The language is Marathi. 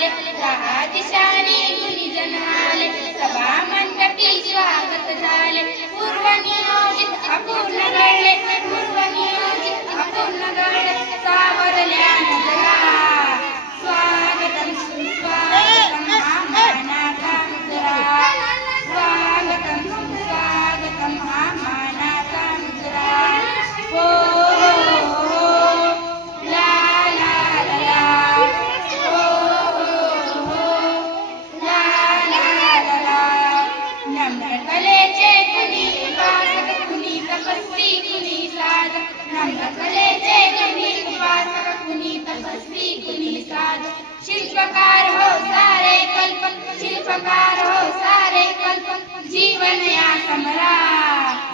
आले, दहा दिशांनी गुणीजन आले, सभा मंडपी स्वागत झाले. पूर्वनियोजित अपूर्ण घडले, पूर्वनियोजित अपूर्ण घडले, सावरल्या नजरा. स्वागतम सुस्वागतम हा मानाचा मुजरा, स्वागतम सुस्वागतम हा मानाचा मुजरा. हो ला ला ला ला, हो ला ला ला ला. नम्र कलेचे कुणी उपासक, कुणी तपस्वी, कुणी साधक. नम्र कलेचे कुणी उपासक, कुणी तपस्वी, कुणी साधक. शिल्पकार हो सारे कल्पक, शिल्पकार हो सारे कल्पक, जीवन या समरा.